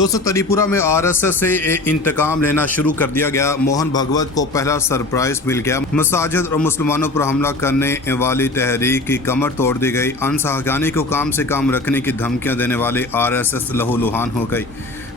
दोस्तों, त्रिपुरा में आरएसएस से इंतकाम लेना शुरू कर दिया गया। मोहन भागवत को पहला सरप्राइज मिल गया। मसाजिद और मुसलमानों पर हमला करने वाली तहरीक की कमर तोड़ दी गई। अनसा हक़ानी को काम से काम रखने की धमकियां देने वाले आरएसएस लहूलुहान हो गई।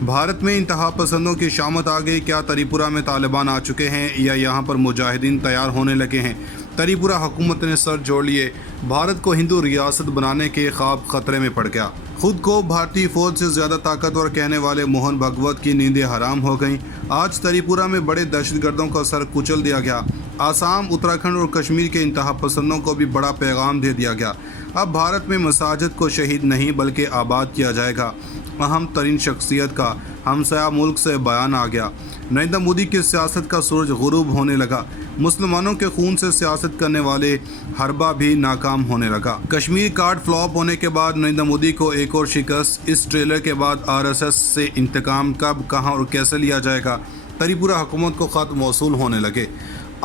भारत में इंतहा पसंदों की शामत आ गई। क्या त्रिपुरा में तालिबान आ चुके हैं या यहाँ पर मुजाहिदीन तैयार होने लगे हैं? त्रिपुरा हुकूमत ने सर जोड़ लिए। भारत को हिंदू रियासत बनाने के ख्वाब खतरे में पड़ गया। खुद को भारतीय फौज से ज़्यादा ताकतवर कहने वाले मोहन भागवत की नींदें हराम हो गईं। आज त्रिपुरा में बड़े दहशतगर्दों का सर कुचल दिया गया। आसाम, उत्तराखंड और कश्मीर के इंतहा पसंदों को भी बड़ा पैगाम दे दिया गया। अब भारत में मसाजिद को शहीद नहीं बल्कि आबाद किया जाएगा। अहम तरीन शख्सियत का हमसाया मुल्क से बयान आ गया। नरेंद्र मोदी की सियासत का सूरज गुरूब होने लगा। मुसलमानों के खून से सियासत करने वाले हरबा भी नाकाम होने लगा। कश्मीर कार्ड फ्लॉप होने के बाद नरेंद्र मोदी को एक और शिकस्त। इस ट्रेलर के बाद आरएसएस से इंतकाम कब, कहां और कैसे लिया जाएगा? त्रिपुरा हुकूमत को खत मौसूल होने लगे।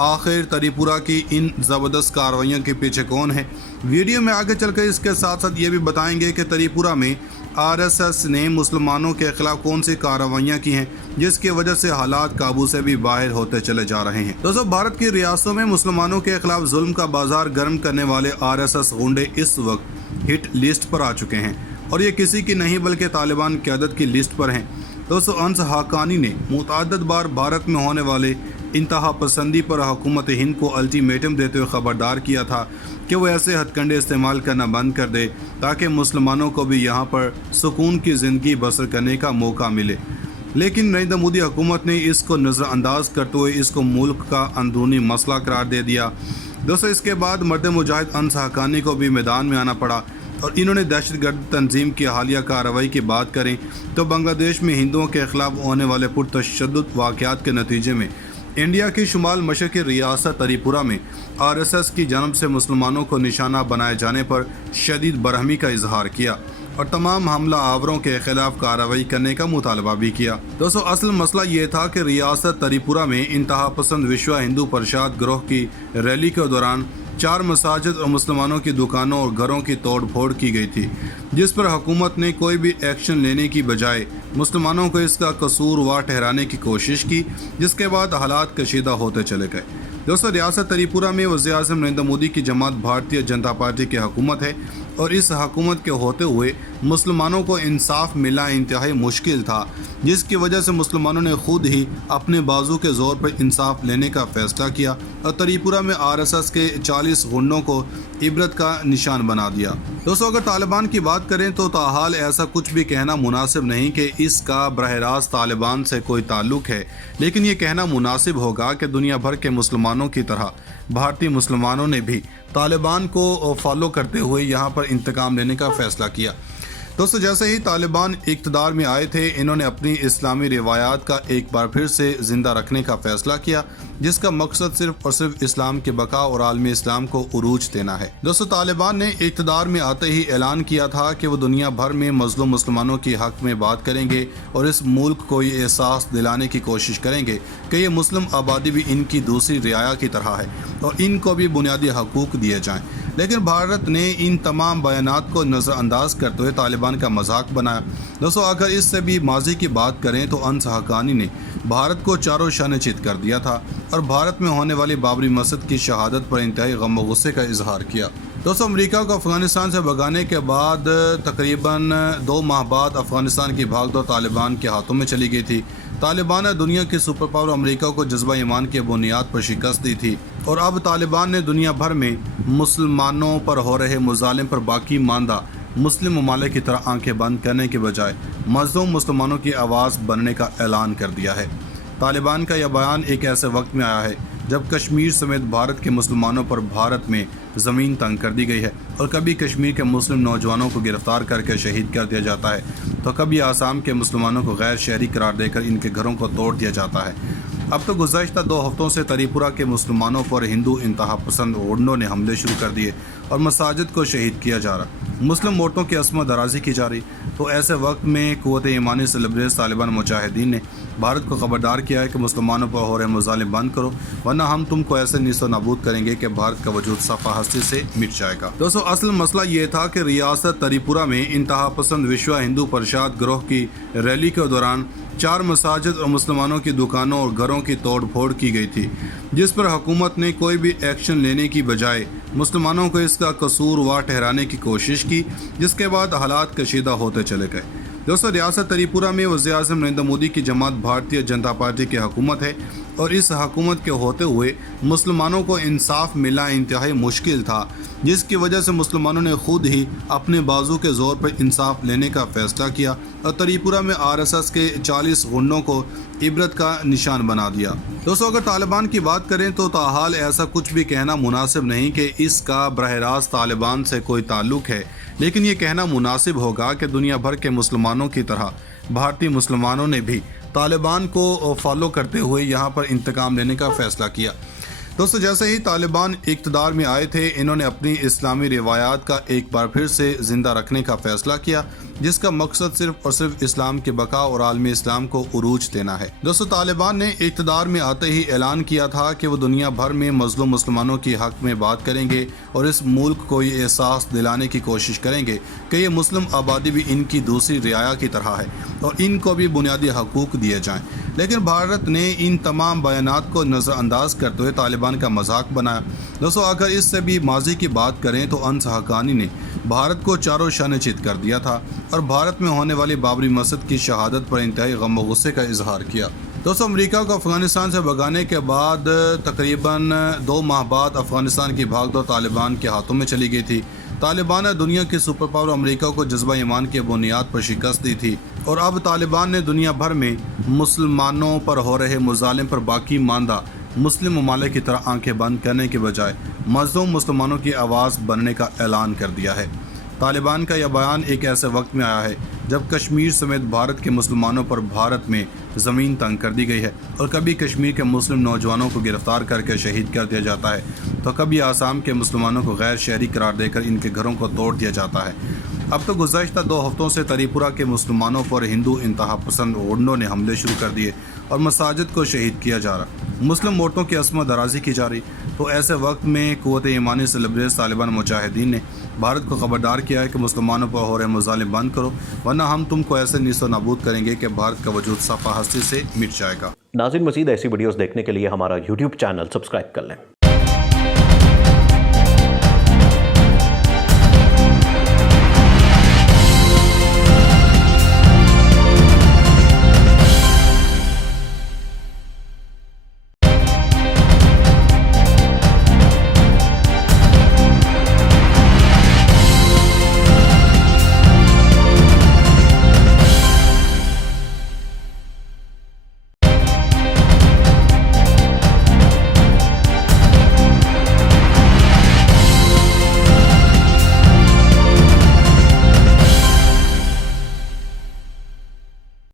आखिर त्रिपुरा की इन ज़बरदस्त कार्रवाइयों के पीछे कौन है? वीडियो में आगे चलकर इसके साथ साथ ये भी बताएंगे कि त्रिपुरा में आरएसएस ने मुसलमानों के खिलाफ कौन सी कार्रवाइयाँ की हैं जिसकी वजह से हालात काबू से भी बाहर होते चले जा रहे हैं। दोस्तों, भारत की रियासतों में मुसलमानों के खिलाफ जुल्म का बाजार गर्म करने वाले आरएसएस गुंडे इस वक्त हिट लिस्ट पर आ चुके हैं और ये किसी की नहीं बल्कि तालिबान क़यादत की लिस्ट पर हैं। दोस्तों, अनसा हक़ानी ने मुतअद्दिद बार भारत में होने वाले इंतहा पसंदी पर हुकूमत हिंद को अल्टीमेटम देते हुए खबरदार किया था कि वो ऐसे हथकंडे इस्तेमाल करना बंद कर दे ताकि मुसलमानों को भी यहाँ पर सुकून की ज़िंदगी बसर करने का मौका मिले। लेकिन नरेंद्र मोदी हुकूमत ने इसको नज़रअंदाज करते हुए इसको मुल्क का अंदरूनी मसला करार दे दिया। दोस्तों, इसके बाद मर्द मुजाहिद अनसा हक़ानी को भी मैदान में आना पड़ा और इन्होंने दहशतगर्द तंजीम की हालिया कार्रवाई की बात करें तो बांग्लादेश में हिंदुओं के खिलाफ होने वाले पुरतशद्दुद वाक़यात के नतीजे में इंडिया की शुमाल मशरक़ी रियासत त्रिपुरा में आरएसएस की जानब से मुसलमानों को निशाना बनाए जाने पर शदीद बरहमी का इजहार किया और तमाम हमला आवरों के खिलाफ कार्रवाई करने का मुतालबा भी किया। दोस्तों, असल मसला ये था कि रियासत त्रिपुरा में इंतहा पसंद विश्व हिंदू परिषद ग्रोह की रैली के दौरान 4 मसाजिद और मुसलमानों की दुकानों और घरों की तोड़ फोड़ की गई थी, जिस पर हुकूमत ने कोई भी एक्शन लेने की बजाय मुसलमानों को इसका कसूरवार ठहराने की कोशिश की, जिसके बाद हालात कशीदा होते चले गए। दोस्तों, रियासत त्रिपुरा में वज़ीर-ए-आज़म नरेंद्र मोदी की जमात भारतीय जनता पार्टी की हुकूमत है और इस हुकूमत के होते हुए मुसलमानों को इंसाफ मिलना इंतहाई मुश्किल था, जिसकी वजह से मुसलमानों ने खुद ही अपने बाजू के ज़ोर पर इंसाफ लेने का फ़ैसला किया और त्रिपुरा में आरएसएस के 40 गुंडों को इबरत का निशान बना दिया। दोस्तों, अगर तालिबान की बात करें तो ताहाल ऐसा कुछ भी कहना मुनासिब नहीं कि इसका बरह रास्त तालिबान से कोई ताल्लुक़ है, लेकिन ये कहना मुनासिब होगा कि दुनिया भर के मुसलमानों की तरह भारतीय मुसलमानों ने भी तालिबान को फॉलो करते हुए यहाँ पर इंतकाम लेने का फ़ैसला किया। दोस्तों, जैसे ही तालिबान इक़्तिदार में आए थे, इन्होंने अपनी इस्लामी रिवायात का एक बार फिर से ज़िंदा रखने का फ़ैसला किया, जिसका मकसद सिर्फ और सिर्फ इस्लाम के बका और आलमी इस्लाम को उरूज देना है। दोस्तों, तालिबान ने इक़्तिदार में आते ही ऐलान किया था कि वो दुनिया भर में मज़लूम मुसलमानों की हक़ में बात करेंगे और इस मुल्क को ये एहसास दिलाने की कोशिश करेंगे कि ये मुस्लिम आबादी भी इनकी दूसरी रियाया की तरह है और इनको भी बुनियादी हकूक़ दिए जाएँ। लेकिन भारत ने इन तमाम बयानात को नज़रअंदाज करते हुए तालिबान का मजाक बनाया। दोस्तों, अगर इससे भी माजी की बात करें तो अनसा हक़ानी ने भारत को चारों शाने चित कर दिया था और भारत में होने वाली बाबरी मस्जिद की शहादत पर इंतहाई गम व गुस्से का इजहार किया। दोस्तों, अमेरिका को अफ़गानिस्तान से भगाने के बाद तकरीबन 2 माह बाद अफ़गानिस्तान की भागदौड़ तालिबान के हाथों में चली गई थी। तालिबान ने दुनिया की सुपर पावर अमेरिका को जज्बा ईमान की बुनियाद पर शिकस्त दी थी और अब तालिबान ने दुनिया भर में मुसलमानों पर हो रहे मुजालिम पर बाकी मानदा मुस्लिम ममालिक की तरह आंखें बंद करने के बजाय मज़लूम मुसलमानों की आवाज़ बनने का ऐलान कर दिया है। तालिबान का यह बयान एक ऐसे वक्त में आया है जब कश्मीर समेत भारत के मुसलमानों पर भारत में ज़मीन तंग कर दी गई है और कभी कश्मीर के मुस्लिम नौजवानों को गिरफ्तार करके शहीद कर दिया जाता है तो कभी आसाम के मुसलमानों को गैर शहरी करार देकर इनके घरों को तोड़ दिया जाता है। اب تو گزشتہ 2 ہفتوں سے تریپورہ کے مسلمانوں پر ہندو انتہا پسند گنڈوں نے حملے شروع کر دیے اور مساجد کو شہید کیا جا رہا، مسلم عورتوں کی عصمت درازی کی جا رہی۔ تو ایسے وقت میں قوت ایمانی سے لبریز طالبان مجاہدین نے بھارت کو خبردار کیا ہے کہ مسلمانوں پر ہو رہے مظالم بند کرو، ورنہ ہم تم کو ایسے نیست و نابود کریں گے کہ بھارت کا وجود صفحہ ہستی سے مٹ جائے گا۔ دوستو، اصل مسئلہ یہ تھا کہ ریاست تریپورہ میں انتہا پسند وشوا ہندو پرشاد گروہ کی ریلی کے دوران 4 مساجد اور مسلمانوں کی دکانوں اور گھروں کی توڑ پھوڑ کی گئی تھی، جس پر حکومت نے کوئی بھی ایکشن لینے کی بجائے مسلمانوں کو اس کا قصوروار ٹھہرانے کی کوشش کی، جس کے بعد حالات کشیدہ ہوتے چلے گئے۔ دوستو، ریاست تریپورہ میں وزیر اعظم نریندر مودی کی جماعت بھارتیہ جنتا پارٹی کی حکومت ہے، اور اس حکومت کے ہوتے ہوئے مسلمانوں کو انصاف ملنا انتہائی مشکل تھا، جس کی وجہ سے مسلمانوں نے خود ہی اپنے بازو کے زور پر انصاف لینے کا فیصلہ کیا اور تریپورہ میں RSS کے 40 گنڈوں کو عبرت کا نشان بنا دیا۔ دوستو، اگر طالبان کی بات کریں تو تاحال ایسا کچھ بھی کہنا مناسب نہیں کہ اس کا براہ راست طالبان سے کوئی تعلق ہے، لیکن یہ کہنا مناسب ہوگا کہ دنیا بھر کے مسلمانوں کی طرح بھارتی مسلمانوں نے بھی طالبان کو فالو کرتے ہوئے یہاں پر انتقام لینے کا فیصلہ کیا۔ دوستو، جیسے ہی طالبان اقتدار میں آئے تھے، انہوں نے اپنی اسلامی روایات کا ایک بار پھر سے زندہ رکھنے کا فیصلہ کیا، جس کا مقصد صرف اور صرف اسلام کی بقا اور عالم اسلام کو عروج دینا ہے۔ دوستو، طالبان نے اقتدار میں آتے ہی اعلان کیا تھا کہ وہ دنیا بھر میں مظلوم مسلمانوں کی حق میں بات کریں گے اور اس ملک کو یہ احساس دلانے کی کوشش کریں گے کہ یہ مسلم آبادی بھی ان کی دوسری رعایا کی طرح ہے اور ان کو بھی بنیادی حقوق دیے جائیں۔ لیکن بھارت نے ان تمام بیانات کو نظر انداز کرتے ہوئے طالبان کا مذاق بنایا۔ دوستو، اگر اس سے بھی ماضی کی بات کریں تو انس حقانی نے بھارت کو چاروں شانے چت کر دیا تھا اور بھارت میں ہونے والی بابری مسجد کی شہادت پر انتہائی غم و غصے کا اظہار کیا۔ دوستو، امریکہ کو افغانستان سے بھگانے کے بعد تقریباً 2 ماہ بعد افغانستان کی بھاگ دوڑ طالبان کے ہاتھوں میں چلی گئی تھی۔ طالبان نے دنیا کی سپر پاور امریکہ کو جذبہ ایمان کی بنیاد پر شکست دی تھی، اور اب طالبان نے دنیا بھر میں مسلمانوں پر ہو رہے مظالم پر باقی ماندہ مسلم ممالک کی طرح آنکھیں بند کرنے کے بجائے مظلوم مسلمانوں کی آواز بننے کا اعلان کر دیا ہے۔ طالبان کا یہ بیان ایک ایسے وقت میں آیا ہے جب کشمیر سمیت بھارت کے مسلمانوں پر بھارت میں زمین تنگ کر دی گئی ہے، اور کبھی کشمیر کے مسلم نوجوانوں کو گرفتار کر کے شہید کر دیا جاتا ہے، تو کبھی آسام کے مسلمانوں کو غیر شہری قرار دے کر ان کے گھروں کو توڑ دیا جاتا ہے۔ اب تو گزشتہ 2 ہفتوں سے تریپورہ کے مسلمانوں پر ہندو انتہا پسند گنڈوں نے حملے شروع کر دیے اور مساجد کو شہید کیا جا رہا، مسلم عورتوں کی عصمت درازی کی جا رہی۔ تو ایسے وقت میں قوت ایمانی سے لبریز طالبان مجاہدین نے بھارت کو خبردار کیا ہے کہ مسلمانوں پر ہو رہے مظالم بند کرو، ورنہ ہم تم کو ایسے نیست و نابود کریں گے کہ بھارت کا وجود صفحہ ہستی سے مٹ جائے گا۔ ناظرین، مزید ایسی ویڈیوز دیکھنے کے لیے ہمارا YouTube چینل سبسکرائب کر لیں۔